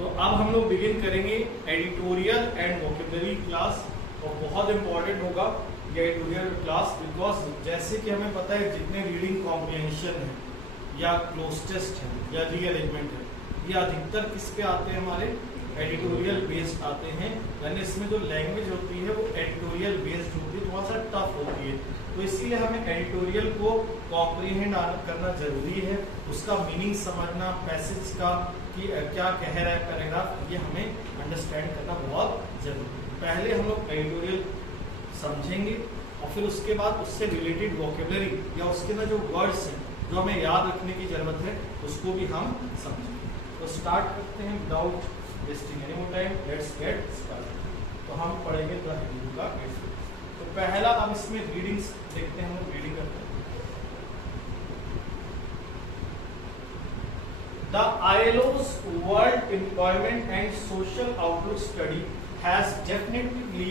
तो अब हम लोग बिगिन करेंगे एडिटोरियल एंड वोकेबलरी क्लास, और बहुत इंपॉर्टेंट होगा ये एडिटोरियल क्लास, बिकॉज जैसे कि हमें पता है जितने रीडिंग कॉम्प्रिहेंशन है या क्लोज टेस्ट है या रीअरेंजमेंट है, ये अधिकतर किस पे आते हैं, हमारे एडिटोरियल बेस्ड आते हैं। यानी इसमें जो लैंग्वेज होती है वो एडिटोरियल बेस्ड होती है, थोड़ा सा टफ होती है, तो इसीलिए हमें एडिटोरियल को कॉम्प्रिहेंड करना जरूरी है, उसका मीनिंग समझना, पैसेज का कि क्या कह रहा है पैराग्राफ, ये हमें अंडरस्टैंड करना बहुत जरूरी है। पहले हम लोग एडिटोरियल समझेंगे और फिर उसके बाद उससे रिलेटेड वोकेबलरी या उसके अंदर जो वर्ड्स हैं जो हमें याद रखने की जरूरत है उसको भी हम समझेंगे। तो स्टार्ट करते हैं without wasting any more time, let's get started. तो हम पढ़ेंगे द हिंदू का एडिटोरियल। तो पहला अब इसमें रीडिंग्स देखते हैं, हम लोग रीडिंग करते हैं। The ILO's World Employment and Social Outlook study has definitely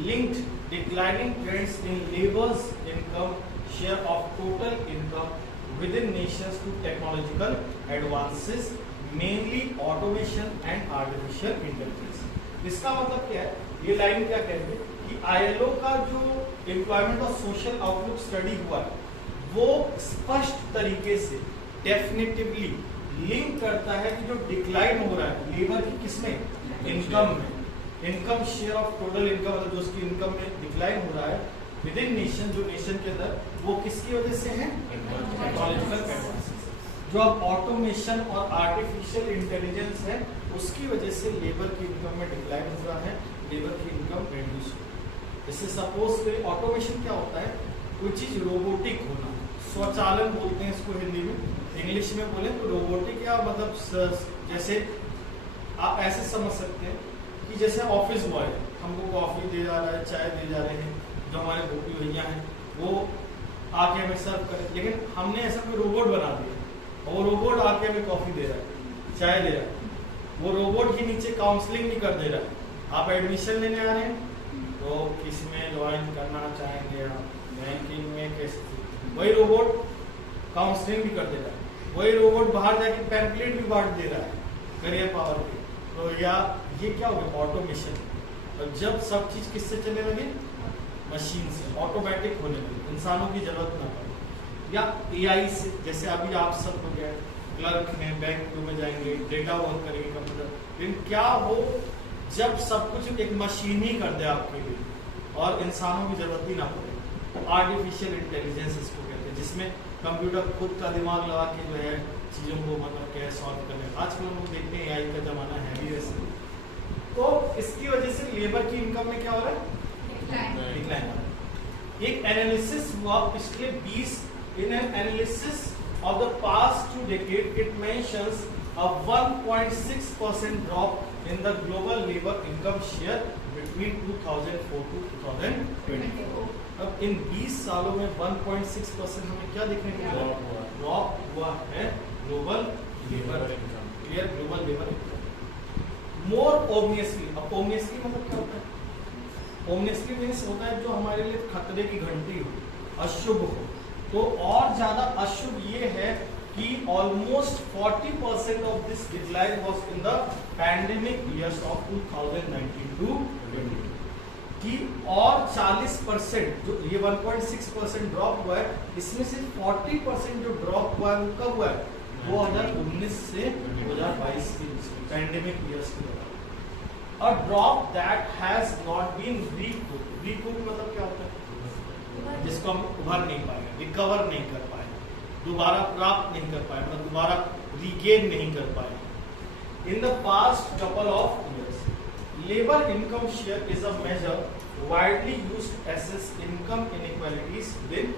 linked declining trends in labor's income share of total income within nations to technological advances, mainly automation and artificial intelligence। इसका मतलब क्या है, ये line क्या कहते हैं कि ILO का जो एम्प्लॉयमेंट और सोशल आउटलुक स्टडी हुआ है वो स्पष्ट तरीके से डेफिनेटिवली लिंक करता है कि जो डिक्लाइन हो रहा है लेबर की किसमें, इनकम में, income share of total income, मतलब जो उसकी इनकम में डिक्लाइन हो रहा है विद इन नेशन, जो नेशन के अंदर, वो किसकी वजह से है, टेक्नोलॉजिकल एडवांसेस। जो अब ऑटोमेशन और आर्टिफिशियल इंटेलिजेंस है उसकी वजह से लेबर की इनकम में डिक्लाइन हो रहा है, लेबर की इनकम रिड्यूस हो रही है। जैसे सपोज करिए ऑटोमेशन क्या होता है, कोई चीज रोबोटिक होना, स्वचालन बोलते हैं इसको हिंदी में, इंग्लिश में बोले तो रोबोटिक, या मतलब जैसे आप ऐसे समझ सकते हैं कि जैसे ऑफिस बॉय हमको कॉफी दे जा रहा है, चाय दे जा रहे हैं, जो हमारे गोपी भैया हैं वो आके हमें सर्व करे, लेकिन हमने ऐसा कोई रोबोट बना दिया और वो रोबोट आके हमें कॉफी दे रहा है, चाय दे रहा है, वो रोबोट के नीचे काउंसलिंग भी कर दे रहा है। आप एडमिशन लेने आ रहे हैं तो किसमें ज्वाइन करना चाहेंगे आप, बैंकिंग में कैसे, वही रोबोट काउंसलिंग भी कर दे रहा है, वही रोबोट बाहर जाके पैम्पलेट भी बांट दे रहा है करियर पावर के। तो या ये क्या हो गया, ऑटोमेशन। और जब सब चीज किससे चलने लगे, मशीन से, ऑटोमेटिक होने लगे, इंसानों की जरूरत ना पड़े, या एआई से, जैसे अभी आप सब हो गए क्लर्क हैं, बैंक में जाएंगे, डेटा वर्क करेंगे कंप्यूटर, लेकिन क्या हो जब सब कुछ एक मशीन ही कर दे आपके लिए और इंसानों की जरूरत ही ना पड़े। आर्टिफिशियल इंटेलिजेंस इसको कहते हैं, जिसमें कंप्यूटर खुद का दिमाग लगा के जो है चीजों को मतलब क्या सॉल्व करने। आजकल हम लोग देखते हैं एआई का जमाना है भी वैसे, तो इसकी वजह से लेबर की इनकम में क्या हो रहा है, डिक्लाइन हो रहा है। एक एनालिसिस हुआ पिछले 20, in an analysis of the past 2 decades it mentions a 1.6% drop in the global labour income share between 2004 to 2020। अब इन 20 सालों में 1.6% हमें क्या देखने को मिला, ड्रॉप हुआ है global labour income, clear, global labour income. More obviously, अब ऑब्वियसली मतलब क्या होता है, ऑब्वियसली मीन्स होता है जो हमारे लिए खतरे की घंटी हो, अशुभ हो। तो और ज्यादा अशुभ ये है कि almost 40% of this decline was in the pandemic years of 2019 to 2020 कि, और 40% जो ये 1.6% ड्रॉप हुआ है, इसमें से 40% जो ड्रॉप हुआ है वो कब हुआ है, 2019 से 2022 के बीच में, पैंडेमिक ईयर्स के दौरान। और drop that has not been recouped, recouped मतलब क्या होता है, जिसको हम उभर नहीं पाएंगे, रिकवर नहीं कर पाए, दोबारा प्राप्त नहीं कर पाए, मतलब दोबारा रीगेन नहीं कर पाए। In the past couple of years labour income share is a measure widely used to assess income inequalities with.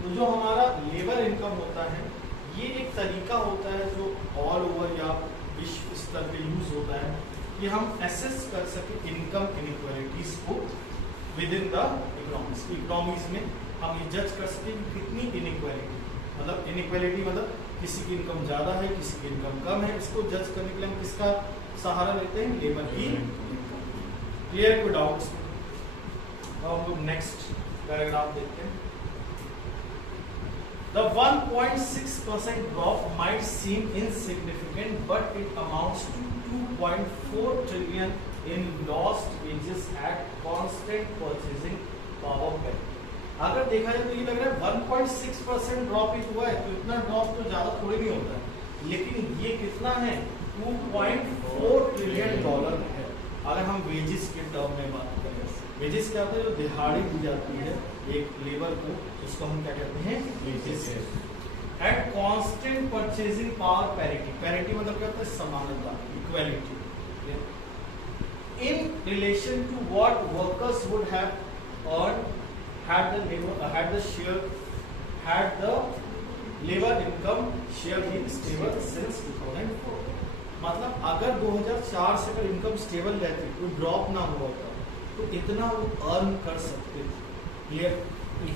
तो जो हमारा लेबर इनकम होता है ये एक तरीका होता है जो ऑल ओवर या विश्व स्तर पे यूज होता है कि हम एसेस कर सके इनकम इनइक्वालिटीज को विद इन द इकोनॉमीज में हम ये जज कर सके कि कितनी इनइक्वालिटी, मतलब इनइक्वालिटी मतलब किसी की इनकम ज्यादा है, किसी की इनकम कम है, इसको जज करने के लिए हम किसका सहारा लेते हैं, लेबर की। क्लियर, कोई डाउट्स? अब हम लोग नेक्स्ट पैराग्राफ देखते हैं। The 1.6% drop might seem insignificant, but it amounts to 2.4 trillion in lost wages at constant purchasing power parity. अगर देखा जाए तो ये लग रहा है 1.6% ड्रॉप ही हुआ है, तो इतना ड्रॉप तो ज्यादा थोड़ी नहीं होता है, लेकिन ये कितना है 2.4 ट्रिलियन डॉलर है। अगर हम वेजेस के टर्म में बात करें, वेजेस क्या होता है, जो दिहाड़ी दी जाती है एक लेबर को, उसको हम क्या कहते हैं, wages. At constant purchasing power parity, parity मतलब क्या होता है, समानता, equality, in relation to what workers would have earn had the labor income share been stable since 2004। मतलब अगर 2004 से अगर इनकम स्टेबल रहती, कोई ड्रॉप ना हुआ होता, तो इतना वो अर्न कर सकते थे। क्लियर?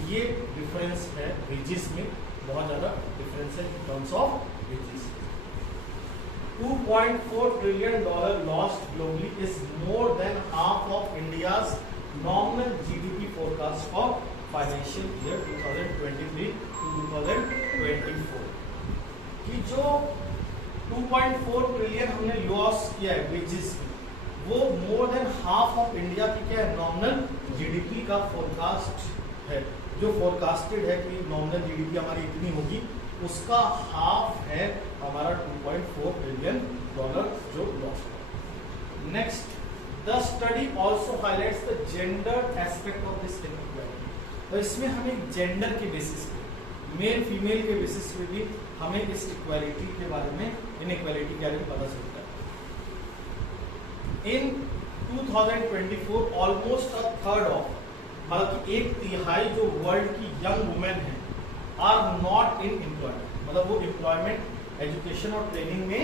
ये डिफरेंस है वेजेस में, बहुत ज्यादा डिफरेंस है in terms of wages. 2.4 trillion dollar lost globally is more than half of India's nominal GDP forecast for financial year 2023 to 2024। कि जो 2.4 ट्रिलियन हमने लॉस किया है वेजेस में, वो more than half of India की क्या है, नॉमिनल जीडीपी का फोरकास्ट है। जो फोरकास्टेड है कि नॉमिनल जीडीपी हमारी इतनी होगी, उसका हाफ है हमारा 2.4 ट्रिलियन डॉलर जो लॉस है। Next, the study also highlights the gender aspect of this inequality. तो इसमें हमें जेंडर के बेसिस पे, मेल फीमेल के बेसिस पे भी हमें इस इक्वालिटी के बारे में, इनइक्वालिटी के बारे में पता चलता है। इन 2024 ऑलमोस्ट अ थर्ड ऑफ, मतलब एक तिहाई जो वर्ल्ड की यंग वुमेन है, आर नॉट इन एम्प्लॉयमेंट, मतलब वो एम्प्लॉयमेंट, एजुकेशन और ट्रेनिंग में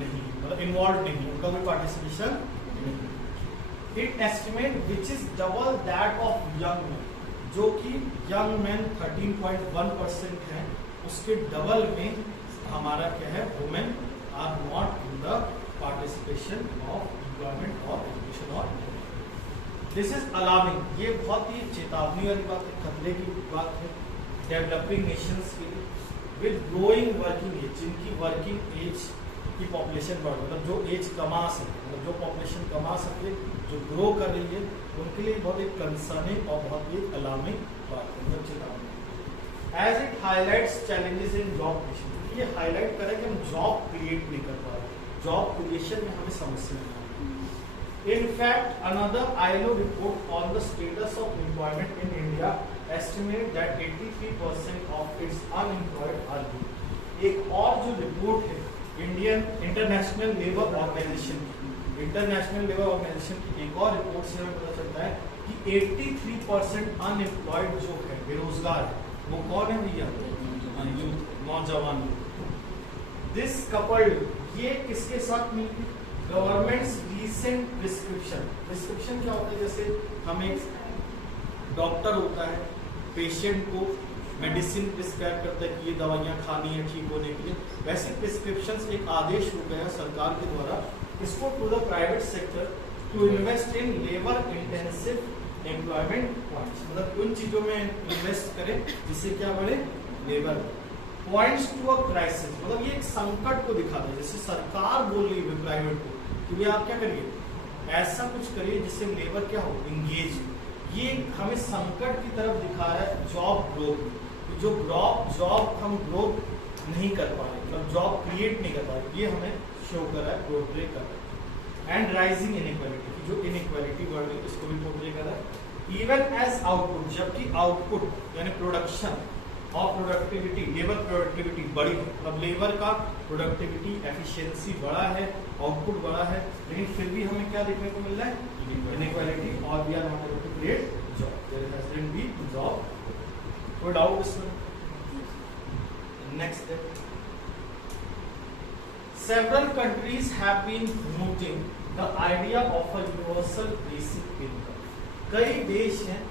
नहीं, मतलब इन्वॉल्व नहीं, उनका कोई पार्टिसिपेशन नहीं। It estimate which is double that of young man, जो कि यंग मैन 13.1% है, उसके डबल में हमारा क्या है, women are not in the participation of employment और एजुकेशन और दिस इज अलार्मिंग। ये बहुत ही चेतावनी वाली बात है, खतरे की बात है डेवलपिंग नेशंस के लिए। विद ग्रोइंग वर्किंग एज, जिनकी वर्किंग एज की पॉपुलेशन बढ़, मतलब जो एज कमा सके, मतलब जो पॉपुलेशन कमा सके, जो ग्रो कर रही है, उनके लिए बहुत एक कंसर्निंग और बहुत ही अलार्मिंग बात है, मतलब चेतावनी। As it highlights challenges in job creation, ये हाईलाइट करें कि हम जॉब क्रिएट नहीं कर पा रहे, जॉब क्रिएशन में हमें समस्या है। In fact, another ILO report on the status of employment in India estimates that 83% of its unemployed are youth। एक और जो रिपोर्ट है इंडियन इंटरनेशनल लेबर ऑर्गेनाइजेशन की एक और रिपोर्ट से हमें पता चलता है कि 83% अनएम्प्लॉयड जो है, बेरोजगार है, वो कौन है भैया, यूथ, नौजवान। दिस कपल्ड, ये किसके साथ मिलकर, गवर्नमेंट्स रीसेंट प्रिस्क्रिप्शन क्या होता है, जैसे हम एक डॉक्टर होता है, पेशेंट को मेडिसिन प्रिस्क्राइब करता है कि ये दवाइयाँ खानी है ठीक होने के लिए, वैसे प्रिस्क्रिप्शन एक आदेश हो गया सरकार के द्वारा इसको to the private sector to invest in labour intensive employment points, मतलब उन चीजों में इन्वेस्ट करें जिससे क्या बढ़े, labour points to a crisis, मतलब ये एक संकट को दिखाता है। जैसे सरकार बोल रही है प्राइवेट को कि भाई आप क्या करिए, ऐसा कुछ करिए जिससे लेबर क्या हो, इंगेज। ये हमें संकट की तरफ दिखा रहा है जॉब ग्रोथ, जो जॉब हम ग्रोथ नहीं कर पा रहे, मतलब जॉब क्रिएट नहीं कर पा रहे, ये हमें शो कर रहा है, पोर्ट्रे कर रहा है। एंड राइजिंग इनइक्वालिटी, जो इनइक्वालिटी बढ़ रही है इसको भी पोर्ट्रे कर रहा है। इवन एज आउटपुट, जबकि आउटपुट यानी प्रोडक्शन और प्रोडक्टिविटी, लेबर प्रोडक्टिविटी बढ़ी है, मतलब लेबर का प्रोडक्टिविटी एफिशिएंसी बढ़ा है, आउटपुट बढ़ा है, लेकिन फिर भी हमें क्या देखने को मिल रहा है, इनइक्वालिटी, और we are not able to create job, there hasn't been job. कोई डाउट इसमें? Next step, several countries have been promoting the idea of a universal basic income। कई देश हैं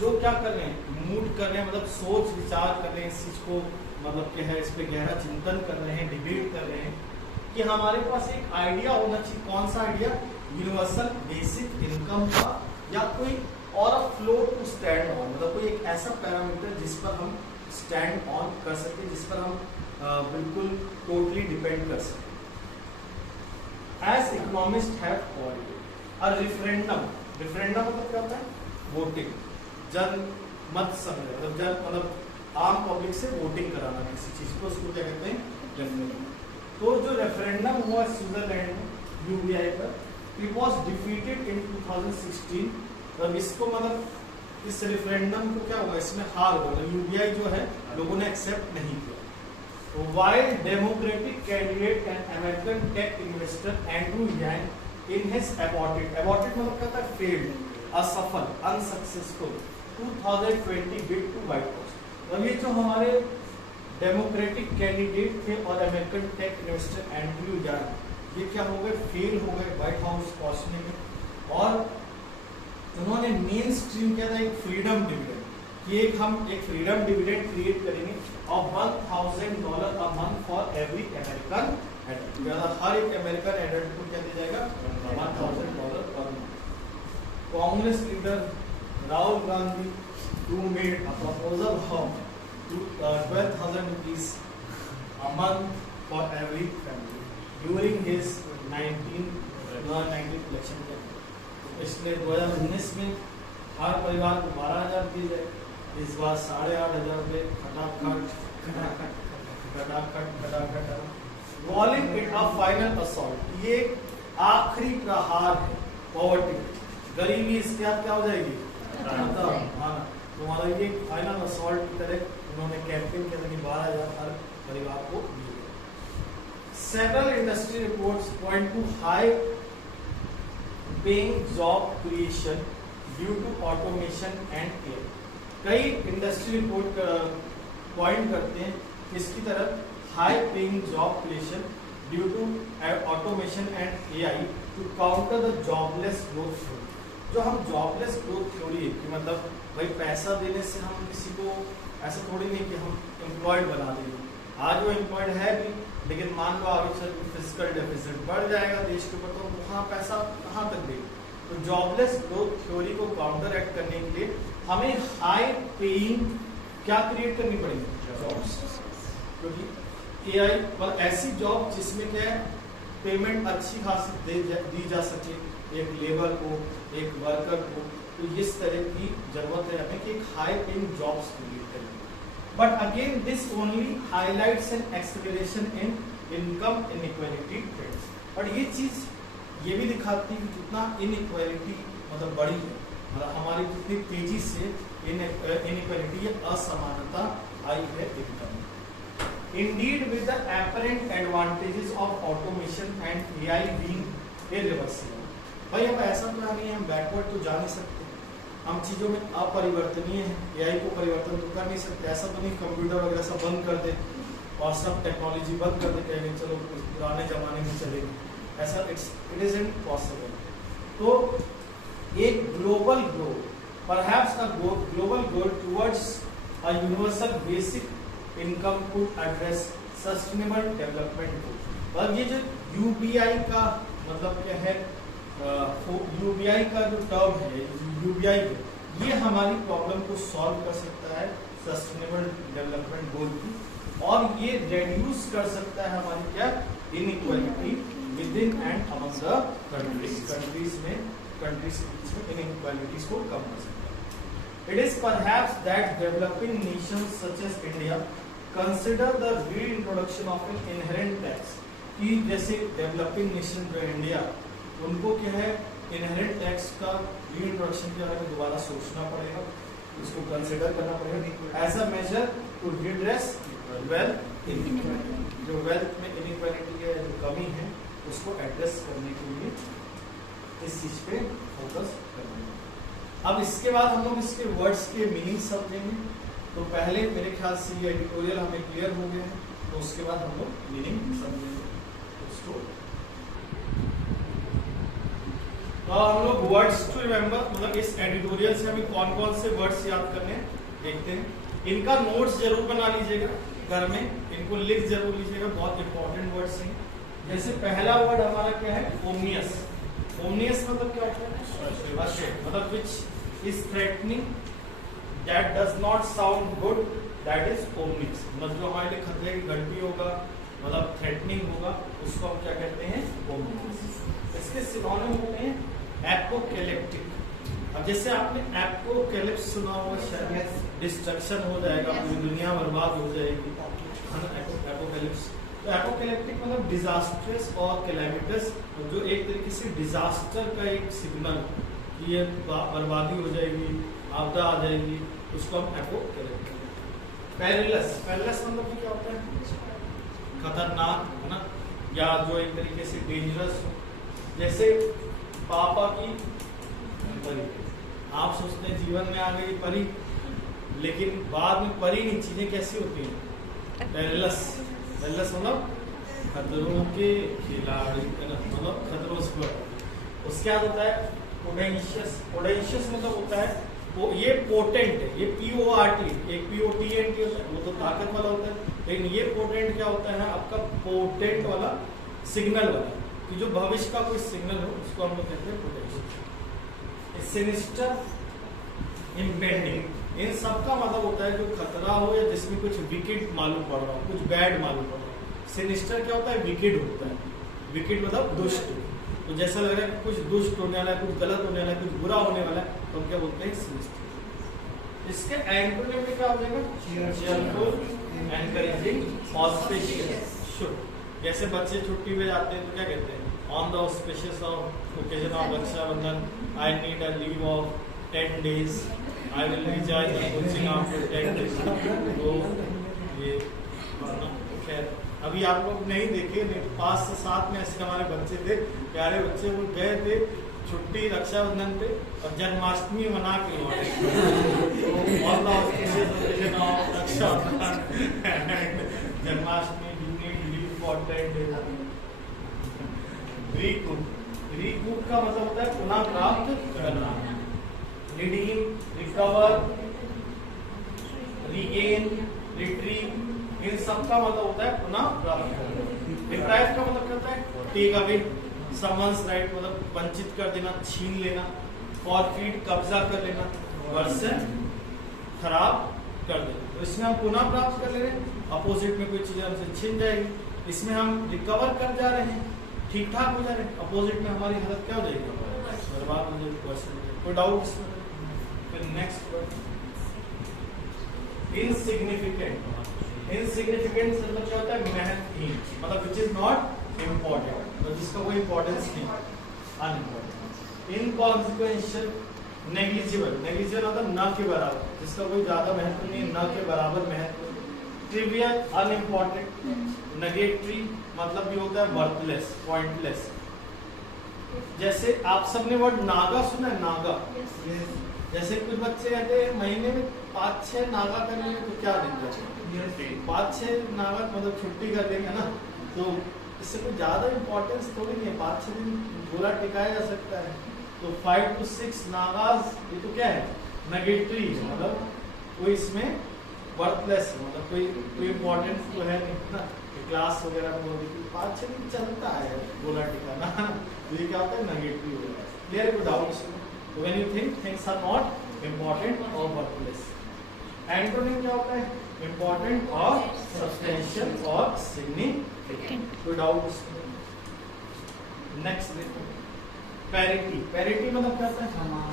जो क्या कर रहे हैं, मूड कर रहे हैं, मतलब सोच विचार कर रहे हैं इस चीज को, मतलब क्या है, इस पे गहरा चिंतन कर रहे हैं, डिबेट कर रहे हैं कि हमारे पास एक आइडिया होना चाहिए। कौन सा आइडिया, यूनिवर्सल बेसिक इनकम का, या कोई और फ्लोर टू स्टैंड ऑन, मतलब कोई एक ऐसा पैरामीटर जिस पर हम स्टैंड ऑन कर सके, जिस पर हम बिल्कुल टोटली डिपेंड कर सके। As economist have called a referendum, referendum मतलब क्या होता है? वोटिंग, जन मत संग्रह, मतलब आम पब्लिक से वोटिंग कराना किसी चीज को, उसको क्या कहते हैं? रेफरेंडम। तो जो रेफरेंडम हुआ स्विट्जरलैंड में यूबीआई पर, इट वाज डिफीटेड इन 2016। अब इसको मतलब इस रेफरेंडम को क्या हुआ, इसमें हार हुआ, यूबीआई जो है लोगों ने एक्सेप्ट नहीं किया। While Democratic candidate and American tech investor Andrew Yang in his aborted मतलब क्या था? Failed, असफल, unsuccessful 2020 bid to White House। अब ये जो हमारे डेमोक्रेटिक कैंडिडेट थे और अमेरिकन टेक इन्वेस्टर एंड्रयू यांग, ये क्या हो गए? फेल हो गए व्हाइट हाउस पहुंचने में। और उन्होंने मेन स्ट्रीम क्या था? एक फ्रीडम डिविडेंड, कि हम एक फ्रीडम डिविडेंड क्रिएट करेंगे of $1,000 a month for every American adult। हर एक अमेरिकन एडल्ट को क्या दिया जाएगा? $1,000 per month. Congress leader Rahul Gandhi who made a proposal of $12,000 a month for every family during his 2019 election के। इसलिए 2019 में हर परिवार को 12,000 दिए जाए, इस बार 8,500 रुपये खटाखट। Calling it a final assault, ये आखिरी प्रहार है पॉवर्टी, गरीबी इसके बाद क्या हो जाएगी? तुम्हारा ये फाइनल असॉल्ट की तरह उन्होंने कैंपेन किया था कि 12,000 हर परिवार को दिए। Several industry reports point to high paying job creation due to automation and AI. कई इंडस्ट्री रिपोर्ट पॉइंट करते हैं इसकी तरफ high paying job creation due to automation and AI to counter the jobless growth theory. जो हम jobless growth theory है कि मतलब भाई पैसा देने से हम किसी को ऐसा थोड़ी नहीं कि हम एम्प्लॉयड बना देंगे। आज वो एम्प्लॉयड है भी, लेकिन मान लो आगे चल फिजिकल डेफिसिट बढ़ जाएगा देश के ऊपर, तो वहाँ पैसा कहाँ तक देगा? तो जॉबलेस ग्रोथ थ्योरी को काउंटर एक्ट करने के लिए हमें हाई पेइंग क्या क्रिएट करनी पड़ेगी? जॉब्स, क्योंकि एआई पर ऐसी जॉब जिसमें क्या है पेमेंट अच्छी खासी दी जा सके एक लेबर को, एक वर्कर को। तो इस तरह की जरूरत है हमें कि एक हाई पेइंग जॉब्स क्रिएट करें। But again this only highlights an acceleration in income inequality trends. और ये चीज ये भी दिखाती है कि कितना इनइक्वालिटी मतलब बढ़ी है, मतलब हमारी कितनी तेजी से इनइक्वालिटी या असमानता आई है income. Indeed, with the apparent advantages of automation and AI being irreversible। भाई अब ऐसा तो नहीं है, हम बैकवर्ड तो जा नहीं सकते, हम चीजों में अपरिवर्तनीय हैं, एआई को परिवर्तन तो कर नहीं सकते। ऐसा तो नहीं कंप्यूटर वगैरह सब बंद कर दे और सब टेक्नोलॉजी बंद कर दे, कहेंगे चलो पुराने जमाने में चलेगी, ऐसा इट इज इम्पॉसिबल। तो एक global goal, perhaps a global goal towards a universal basic income could address sustainable development goals। और ये जो यूबीआई का मतलब क्या है, यूबीआई का जो टर्म है यूबीआई, ये हमारी प्रॉब्लम को सॉल्व कर सकता है सस्टेनेबल डेवलपमेंट गोल की, और ये रेड्यूस कर सकता है हमारी क्या inequality within and among the countries में इनइक्वालिटीज को कम कर सकता है। It is perhaps that developing nations such as India consider the reintroduction of an inherent tax, कि जैसे डेवलपिंग नेशन जो इंडिया, उनको क्या है इनहेरेंट टैक्स का रीइंट्रोडक्शन के बारे में दोबारा सोचना पड़ेगा, इसको कंसिडर करना पड़ेगा as a measure to redress wealth inequality. जो वेल्थ में इनइक्वालिटी है, जो कमी है, उसको एड्रेस करने के लिए इस चीज पे फोकस करना है। अब इसके बाद हम लोग इसके वर्ड्स के मीनिंग समझेंगे। तो पहले मेरे ख्याल से ये एडिटोरियल हमें क्लियर हो गया है, तो उसके बाद हम लोग मीनिंग समझेंगे उसको। तो हम लोग वर्ड्स टू रिमेम्बर, मतलब इस एडिटोरियल से हमें कौन कौन से वर्ड्स याद करने हैं देखते हैं। इनका नोट्स जरूर बना लीजिएगा घर में, इनको लिख जरूर लीजिएगा, बहुत इंपॉर्टेंट वर्ड्स हैं। जैसे पहला वर्ड हमारा क्या है ओमनियस। ओमनियस मतलब क्या होता है? मतलब which is threatening, that does not sound good, that is omics, मतलब जो हमारे लिए खतरे की घंटी होगा, मतलब थ्रेटनिंग होगा, उसको हम क्या कहते हैं, ओमिक्स। इसके सिनोनिम होते हैं एपोकैलिप्टिक। अब जैसे आपने एपोकैलिप्स सुना होगा शायद, डिस्ट्रक्शन हो जाएगा, पूरी दुनिया बर्बाद हो जाएगी, है ना, एपोकैलिप्स। तो एपोकैलिप्टिक मतलब डिजास्ट्रस और कैलेमिटस, जो एक तरीके से डिजास्टर का एक सिग्नल कि ये बर्बादी हो जाएगी, आपदा आ जाएगी, उसको हम एपोकैलिप्टिक। पेरिलस, पेरिलस मतलब क्या होता है, खतरनाक, है ना, या जो एक तरीके से डेंजरस हो। जैसे पापा की परी, आप सोचते हैं जीवन में आ गई परी, लेकिन बाद में परी नहीं, चीजें कैसी होती हैं, पेरिलस। पेरिलस मतलब खतरों के खिलाड़ी, मतलब खतरों से। उसके बाद होता है पोडेंशियस। पोडेंशियस मतलब होता है वो, ये पोटेंट है, ये PORT, एक POTENT होता है, वो तो ताकत वाला होता है, लेकिन ये पोटेंट क्या होता है आपका, पोटेंट वाला, सिग्नल वाला, कि जो भविष्य का कोई सिग्नल हो उसको हम लोग कहते हैं पोटेंशियल। सिनिस्टर, इम्पेंडिंग, इन सब का मतलब होता है जो खतरा हो या जिसमें कुछ विकेट मालूम पड़ रहा हो, कुछ बैड मालूम पड़ रहा हो। सिनिस्टर क्या होता है, विकेट होता है, विकेट मतलब दुष्ट, तो जैसा लग रहा है कि कुछ दुष्ट होने वाला है, कुछ गलत होने वाला है, कुछ बुरा होने वाला है, तो हम क्या बोलते हैं, सिनिस्टर। इसके एंटोनिम में क्या हो जाएगा, चीयरफुल, एनकरेजिंग, ऑस्पिशियस, शुभ। जैसे बच्चे छुट्टी में जाते हैं तो क्या कहते हैं, on the auspicious of occasion of Rakshabandhan I need a leave of 10 days, I will resign the coaching after 10 days। तो ये खैर अभी आप लोग नहीं देखे, नहीं 5 से 7 में ऐसे हमारे बच्चे थे, प्यारे बच्चे, वो गए थे छुट्टी रक्षाबंधन पे और जन्माष्टमी मना के रक्षाबंधन जन्माष्टमी फॉर 10 days। रीकूप का मतलब होता है पुनः प्राप्त करना, रिडीम, रिकवर, रीगेन, रिट्रीव, इन सब का मतलब होता है पुनः प्राप्त करना। डिप्राइव का मतलब क्या होता है, टेक अवे समवन्स राइट, मतलब वंचित कर देना, छीन लेना। फॉरफीट, कब्जा कर लेना। वर्सन, खराब कर देना। तो इसमें हम पुनः प्राप्त कर ले रहे हैं, अपोजिट में कोई चीज हमसे छीन जाएगी। इसमें हम रिकवर कर जा रहे हैं, ठीक ठाक हो जा रहे हैं, अपोजिट में हमारी हालत क्या हो जाएगी, बर्बाद हो जाएगी। कोई डाउट इसमें? फिर नेक्स्ट इनसिग्निफिकेंट। इनसिग्निफिकेंट मतलब क्या होता है, महत्वहीन, मतलब विच इज नॉट इम्पोर्टेंट, तो जिसका कोई इंपॉर्टेंस नहीं, अनइम्पोर्टेंट। इनकॉन्सिक्वेंशियल, नेग्लिजिबल, नेग्लिजिबल मतलब न के बराबर, जिसका कोई ज्यादा महत्व नहीं, न के बराबर महत्व। Trivial, unimportant. नेगेटरी मतलब भी होता है वर्थलेस, पॉइंटलेस। जैसे आप सबने वर्ड नागा सुना है, नागा। जैसे कुछ बच्चे कहते हैं महीने में 5-6 नागा कर लेंगे तो क्या दिक्कत है, 5-6 नागा मतलब छुट्टी कर लेंगे ना, तो इससे कोई ज्यादा इंपॉर्टेंस थोड़ी नहीं है, 5-6 दिन गोला टिकाया जा सकता है। तो 5 to 6 नागाज, ये तो क्या है, नेगेटरी, मतलब कोई इसमें वर्थलेस, मतलब कोई इंपॉर्टेंस तो है नहीं ना, क्लास वगैरह में बोलती 5-6 दिन चलता है गोला टिकाना, तो ये क्या होता है, नेगेटरी हो गया। Clear without, when you think things are not important और वर्थलेस। एंटोनिम क्या होता है, इम्पोर्टेंट और सब्सटेंशियल और सिग्निफिकेंट। कोई डाउट इसमें? नेक्स्ट देखो, पैरिटी। पैरिटी मतलब क्या होता है,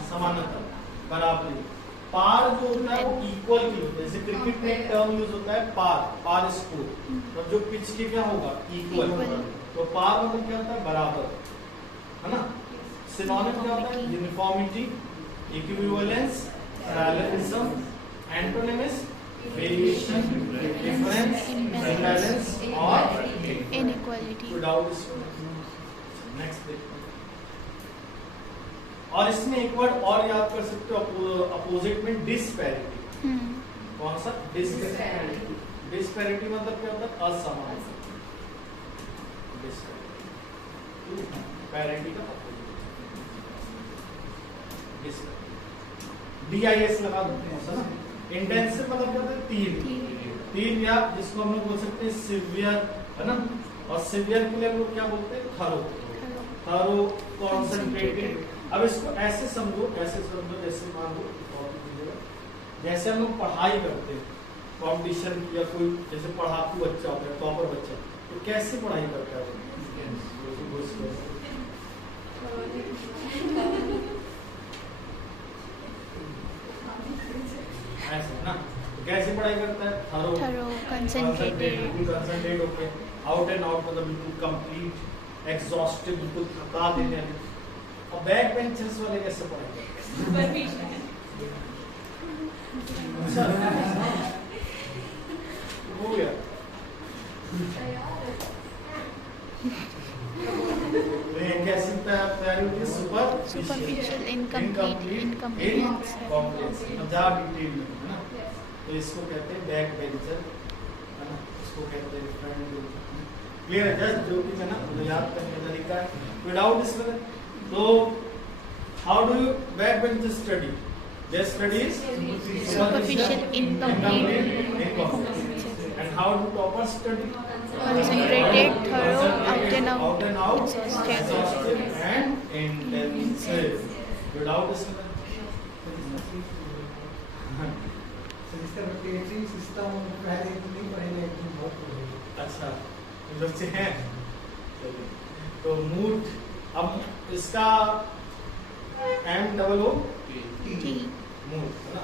समानता, बराबरी। पार जो होता है वो इक्वल की होता है, जैसे क्रिकेट में एक टर्म यूज होता है पार, पार स्कोर, तो जो पिच के क्या होगा, इक्वल। तो पार मतलब क्या होता है, बराबर, है ना। सिनोनिम क्या होता है, uniformity, equivalence, parallelism. Antonym is variation, difference, imbalance और इनइक्वालिटी। नेक्स्ट देखते हैं। और इसमें एक वर्ड और याद कर सकते हो अपोजिट में, डिस्पैरिटी। कौन सा, डिस्पैरिटी। डिस्पैरिटी मतलब क्या होता है, असमानता। पैरिटी का DIS लगा देते हैं ना। इंटेंसिव मतलब क्या होता है, तीव्र, या जिसको हम लोग बोल सकते हैं सिवियर, है ना। और सिवियर के लिए हम लोग क्या बोलते हैं, थरो, कॉन्सेंट्रेटेड। अब इसको ऐसे समझो, जैसे मान लो, जैसे हम लोग पढ़ाई करते हैं, कंपटीशन या कोई जैसे पढ़ाकू बच्चा होता है, टॉपर बच्चा, तो कैसे पढ़ाई करता है वो? ऐसे ना, कैसे पढ़ाई करता है? थरो, कंसंट्रेटेड होके, आउट एंड आउट, मतलब बिल्कुल कंप्लीट, एग्जॉस्टिव, बिल्कुल थका देने वाले। और बैक बेंचर्स वाले कैसे पढ़ाई करते हैं? हो गया। कैसी तैयारी होती है? सुपरफिशियल, इनकम्प्लीट, ज्यादा डिटेल में, है ना? तो इसको कहते हैं बैक बेंचर, है ना? इसको कहते हैं फ्रंट बेंचर। क्लियर है? जस्ट जो कि है ना, याद करने का तरीका है, विदाउट इसमें। तो how do you back bencher study? Their studies superficial, incomplete. And how do toppers study? Concentrated, thorough, out and out, exhaustive and intensive. Without this, अच्छा, बच्चे हैं। तो मूड, अब इसका MOOD मूड, है ना?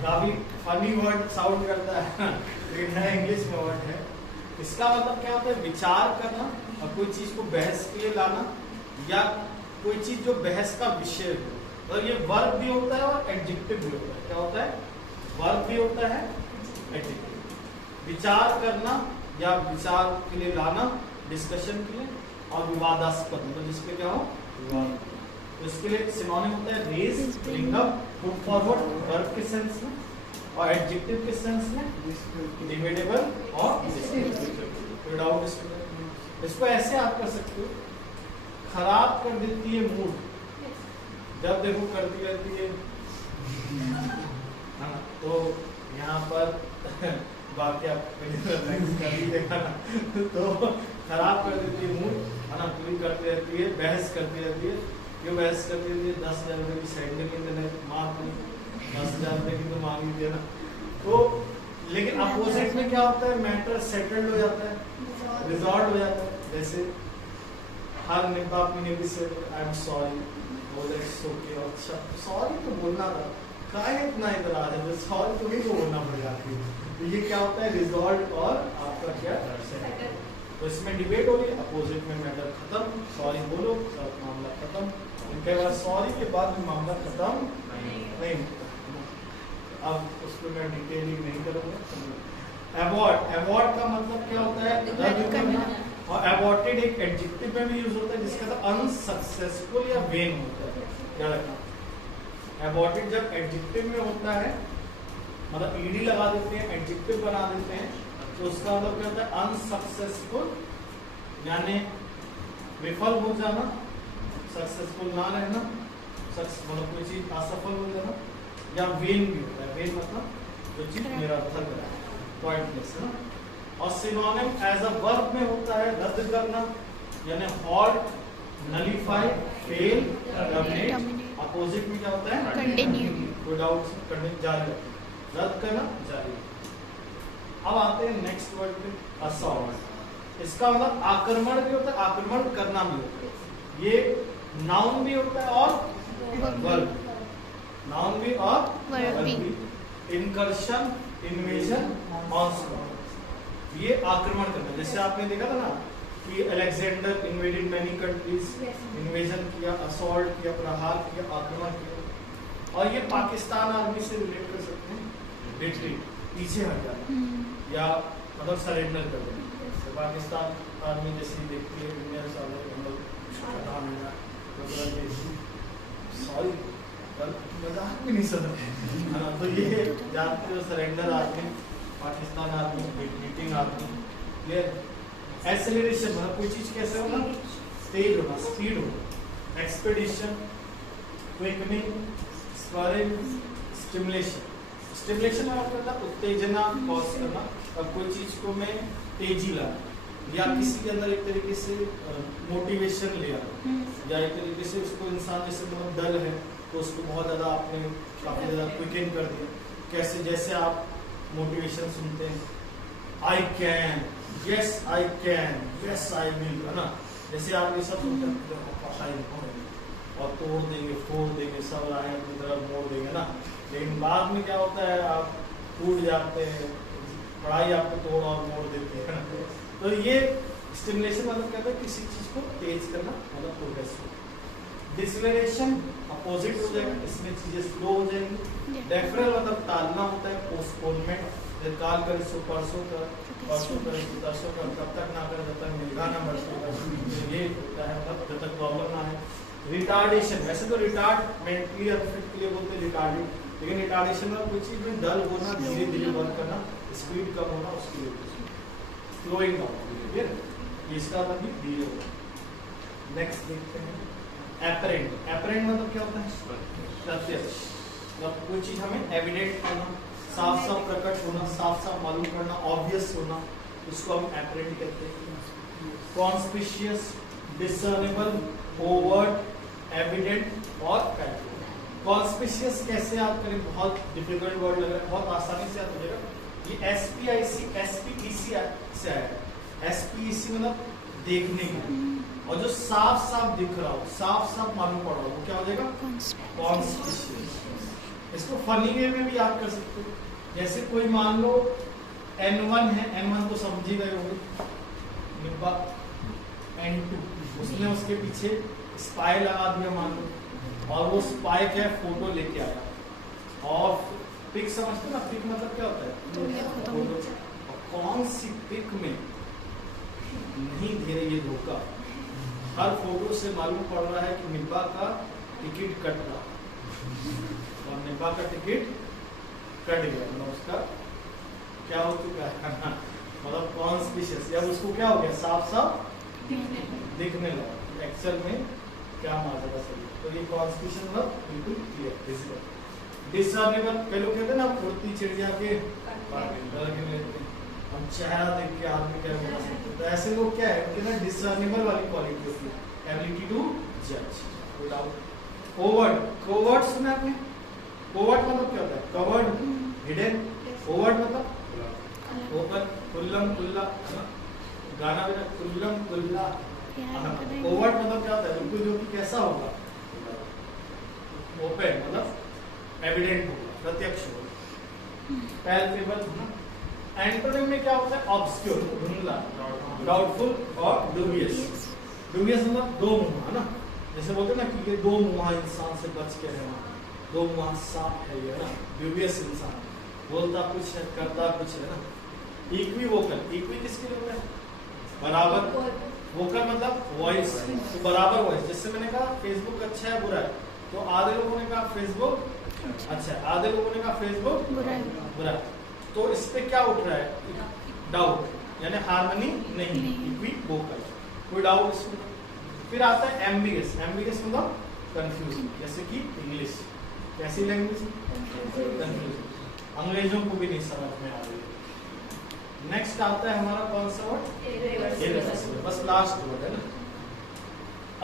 काफी फनी वर्ड साउंड करता है, लेकिन है इंग्लिश में वर्ड है। इसका मतलब क्या होता है? विचार करना और कोई चीज को बहस के लिए लाना, या कोई चीज जो बहस का विषय हो। और ये वर्ब भी होता है और एडजेक्टिव भी होता है। क्या होता है? वर्ब भी होता है, एडजेक्टिव। विचार करना या विचार के लिए लाना, डिस्कशन के लिए, और विवादास्पद, मतलब जिसपे क्या हो, विवाद। तो इसके लिए सिनोनिम होता है raise, bring up, put forward, verb के सेंस में, और एडजेक्टिव के सेंस में डिबेटेबल और विदाउट डिस्कशन। इसको ऐसे आप कर सकते हो, खराब कर देती है मूड, जब देखो करती रहती है, हाँ, तो यहाँ पर बाकी आप कभी देखा ना, तो खराब कर देती है मूड, है ना? पूरी करती रहती है, बहस करती रहती है। क्यों बहस करती रहती है? 10,000 रुपये की सैंडल की मैंने मांग ली, 10,000 रुपये की तो मांगी थी ना। तो लेकिन अपोजिट में क्या होता है? मैटर सेटल्ड हो जाता है, रिजॉल्व हो जाता है। जैसे हर निब्बा अपनी निब्बी से आई एम सॉरी, बोले ओके, अच्छा सॉरी तो बोलना था, काहे इतना इतराज है? सॉरी तो ही तो बोलना पड़ेगा। तो ये क्या होता है? रिजॉल्व और आपका क्या सेटल। तो इसमें डिबेट हो रही है, अपोजिट में मैटर खत्म, सॉरी बोलो, सब मामला खत्म। उनके बाद सॉरी के बाद भी मामला खत्म नहीं होता। अब उसको मैं डिटेलिंग नहीं करूंगा। अबॉर्ट, अबॉर्ट का मतलब क्या होता है? रद्द करना। और अबॉर्टेड एक एडजेक्टिव में भी यूज होता है, जिसका मतलब अनसक्सेसफुल या वेन होता है। क्या रखना? अबॉर्टेड जब एडजेक्टिव में होता है, मतलब ईडी लगा देते हैं, एडजेक्टिव बना देते हैं, तो उसका मतलब क्या होता है? अनसक्सेसफुल, यानी विफल हो जाना, सक्सेसफुल ना रहना, मतलब कोई चीज असफल हो जाना, या वेन भी होता है। वेन मतलब जो चीज निरर्थक है, पॉइंटलेस, है ना? और सिनोनिम एज अ वर्ब में होता है रद्द करना, यानी halt, nullify, fail, terminate. Opposite में क्या होता है? कंटिन्यू, विदाउट कंटिन्यू, जारी रखना, रद्द करना, जारी। अब आते हैं नेक्स्ट वर्ड पे, असॉल्ट। इसका मतलब आक्रमण भी होता है, आक्रमण करना भी होता है। ये नाउन भी होता है और वर्ब, नाउन भी और वर्ब भी। इनकर्शन, इन्वेजन, ऑनस्लॉट, ये आक्रमण करना। जैसे आपने देखा था ना कि Alexander invaded many countries, invasion किया, असॉल्ट किया, प्रहार किया, आक्रमण किया। और ये पाकिस्तान आर्मी से रिलेट कर सकते हैं, रिट्रीट, पीछे हट जाना, या मतलब सरेंडर कर देना। तो पाकिस्तान आर्मी जैसे देखती है इंडिया सालों हम लोग सॉरी मजाक भी नहीं सुना, है ना? तो ये जानते हो, surrender army, Pakistan army, retreating army. Clear? Acceleration मतलब कोई चीज कैसे होना? तेज होना, स्पीड होना। Expedition, quickening, spurring, stimulation. Stimulation में मतलब उत्तेजना कॉज करना, और कोई चीज को मैं तेजी लाना, या किसी के अंदर एक तरीके से मोटिवेशन ले आना, या एक तरीके से उसको इंसान जैसे बहुत डल है तो उसको बहुत ज्यादा आपने काफी ज्यादा क्विकन कर दिया। कैसे? जैसे आप मोटिवेशन सुनते हैं, I can, yes I can, yes I will, है ना। जैसे आप ये सब सुनते हैं और तोड़ देंगे, फोड़ देंगे, सब राय अपनी तरफ मोड़ देंगे ना, लेकिन बाद में क्या होता है, आप टूट जाते हैं, पढ़ाई आपको तोड़ और मोड़ देते हैं। तो ये स्टिमुलेशन मतलब क्या है, किसी चीज को तेज करना, मतलब प्रोग्रेसिव। डिसलेरेशन अपोजिट हो जाएगा, इसमें चीजें स्लो हो जाएंगी। डेफरल मतलब टालना होता है, पोस्टपोनमेंट, काल कर इसको परसों कर, परसों कर इसको तरसों कर, तब तक ना कर जब तक मिलगा ना बरसों कर, ये होता है, मतलब जब तक प्रॉब्लम ना है। रिटार्डेशन, वैसे तो रिटार्ड मेंटली अनफिट के लिए बोलते हैं रिटार्डेड, लेकिन रिटार्डेशन में कोई चीज में डल होना, धीरे धीरे वर्क करना, स्पीड कम होना, उसके लिए स्लोइंग डाउन, इसका मतलब धीरे होगा। नेक्स्ट देखते हैं एपरेंट। एपरेंट मतलब क्या होता है, प्रत्यक्ष, मतलब कोई चीज हमें एविडेंट होना, साफ साफ प्रकट होना, साफ साफ मालूम करना, ऑब्वियस होना, उसको हम एपरेंट कहते हैं। कॉन्स्पिशियस, डिसर्नेबल, ओवर्ट, एविडेंट और कैजुअल। कॉन्स्पिशियस कैसे याद करें, बहुत डिफिकल्ट वर्ड लग रहा है, बहुत आसानी से याद हो जाएगा। ये SPIC से आया है। SPEC मतलब देखने को, और जो साफ साफ दिख रहा हो, साफ साफ मालूम पड़ रहा हो, वो क्या हो जाएगा, कॉन्स्पिशियस। इसको फनी वे में भी याद कर सकते हो, जैसे कोई मान लो N1 है, N1 को समझी गए होंगे, निब्बा N2, उसने उसके पीछे स्पाई लगा दिया मान लो, और वो स्पाई क्या है, फोटो लेके आया, और पिक समझते ना, पिक मतलब क्या होता है, फोटो। कौन सी पिक में नहीं दे रही है धोखा, हर फोटो से मालूम पड़ रहा है कि निब्बा का टिकट कट रहा, और निब्बा का टिकट कट गया, मतलब उसका क्या हो चुका है, मतलब कॉन्स्पिशियस, या उसको क्या हो गया, साफ साफ दिखने लगा एक्चुअल में क्या माजरा सही। तो ये कॉन्स्पिशियस मतलब बिल्कुल क्लियर, विजिबल। डिसर्नेबल, कई लोग कहते हैं ना, उड़ती चिड़िया के लेते हैं, हम चेहरा देख के आदमी क्या बता सकते, तो ऐसे लोग क्या है, उनके ना डिसर्नेबल वाली क्वालिटी होती है, एबिलिटी टू जज विदाउट। ओवर्ट, कोवर्ट सुना आपने, कोवर्ट मतलब क्या होता है, कवर्ड, हिडन, ओवर्ट मतलब ओपन, कुल्लम कुल्ला, गाना भी कुल्लम कुल्ला। ओवर्ट मतलब क्या होता है, बिल्कुल जो कि कैसा होगा, ओपन मतलब एविडेंट होगा, प्रत्यक्ष होगा। पैल्पेबल, एंटोनिम में क्या होता है, ऑब्स्क्योर, धुंधला, डाउटफुल और डूबियस। डूबियस मतलब दो मुंहा, है ना, जैसे बोलते हैं ना कि ये दो मुंहा इंसान से बच के रहना, दो मुंहा सांप है ये, ना, डूबियस इंसान, बोलता कुछ है करता कुछ है ना। इक्विवोकल, इक्वी किसके लिए होता है, बराबर, वोकल मतलब वॉइस, तो बराबर वॉइस। जैसे मैंने कहा फेसबुक अच्छा है बुरा है, तो आधे लोगों ने कहा फेसबुक अच्छा है, आधे लोगों ने कहा फेसबुक बुरा है, तो इस पे क्या उठ रहा है, डाउट, यानी हार्मनी नहीं, इक्विवोकल, कोई डाउट इसमें। फिर आता है एम्बिगस, एम्बिगस मतलब कंफ्यूज, जैसे कि इंग्लिश, कैसी लैंग्वेज, कंफ्यूज, अंग्रेजों को भी नहीं समझ में आ रही। नेक्स्ट आता है हमारा कौन सा वर्ड, इर्रिवर्सिबल, बस लास्ट वर्ड है ना।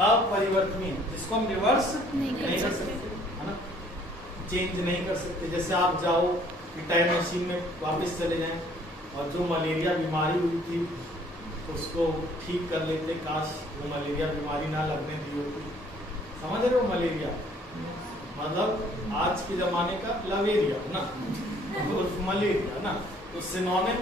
अपरिवर्तनीय, जिसको हम रिवर्स नहीं कर सकते, है ना, चेंज नहीं कर सकते। जैसे आप जाओ टाइम मशीन में वापस चले जाएं, और जो मलेरिया बीमारी हुई थी उसको ठीक कर लेते, काश वो मलेरिया बीमारी ना लगने दी होती। समझ रहे हो, मलेरिया मतलब आज के जमाने का लवेरिया है ना, मलेरिया ना, तो सिनोनिम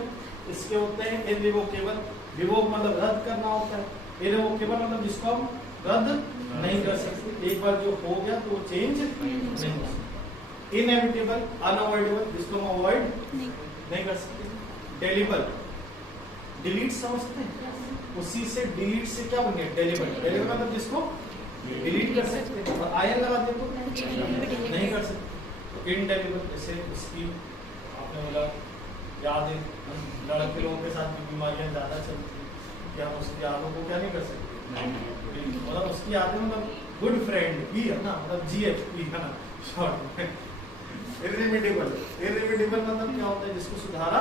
इसके होते हैं इर्रिवोकेबल। रिवोक मतलब रद्द करना होता है, इर्रिवोकेबल मतलब जिसको हम रद्द नहीं कर सकते, एक बार जो हो गया तो वो चेंज नहीं हो सकता। इनएविटेबल, अनअवॉइडेबल, जिसको हम अवॉइड नहीं कर सकते। डेलिबल, डिलीट समझते हैं, उसी से डिलीट से क्या बन गया, डेलिबल। डेलिबल मतलब जिसको डिलीट कर सकते हैं, और आयन लगा दे तो नहीं कर सकते। तो इनडेलिबल, जैसे उसकी आपने बोला याद है, लड़के लोगों के साथ भी बीमारियां ज्यादा चलती है, क्या हम उसकी यादों को क्या नहीं कर सकते, मतलब उसकी यादें, मतलब गुड फ्रेंड भी है ना, मतलब GFP है ना शॉर्ट में। इररिमेडिएबल, इररिमेडिएबल मतलब क्या होता है, जिसको सुधारा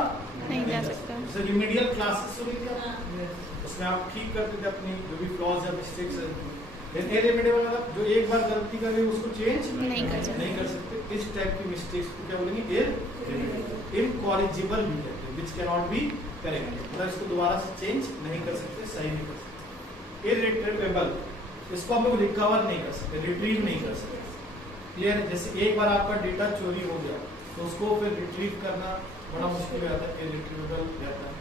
नहीं जा सकता। जैसे रिमेडियल क्लासेस सुनी थी, उसमें आप ठीक करते थे अपनी जो भी फ्लॉज या मिस्टेक्स, इरेमिडेबल मतलब जो एक बार गलती कर रहे उसको चेंज नहीं कर सकते। नहीं कर सकते। इस टाइप की मिस्टेक्स को क्या बोलेंगे? इरेमिडेबल। इनकॉरिजिबल भी कहते हैं, which can not be corrected, मतलब इसको दोबारा से चेंज नहीं कर सकते, सही नहीं कर सकते। इरिट्रीवेबल, इसको हम लोग रिकवर नहीं कर सकते, रिट्रीव नहीं कर सकते। क्लियर है? जैसे एक बार आपका डेटा चोरी हो गया तो उसको फिर रिट्रीव करना बड़ा मुश्किल हो जाता है, इरिट्रीवेबल रहता है।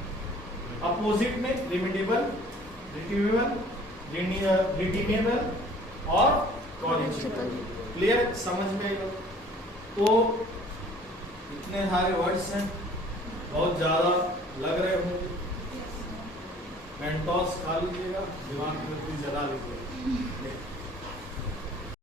अपोजिट में रिमेडिएबल, रिट्रीवेबल, रिडीमेबल और कॉरिजिबल। क्लियर? समझ में आएगा? तो इतने सारे वर्ड्स हैं, बहुत ज्यादा लग रहे होंगे। मेंटोस खा लीजिएगा, दिमाग में कुछ जला लीजिएगा।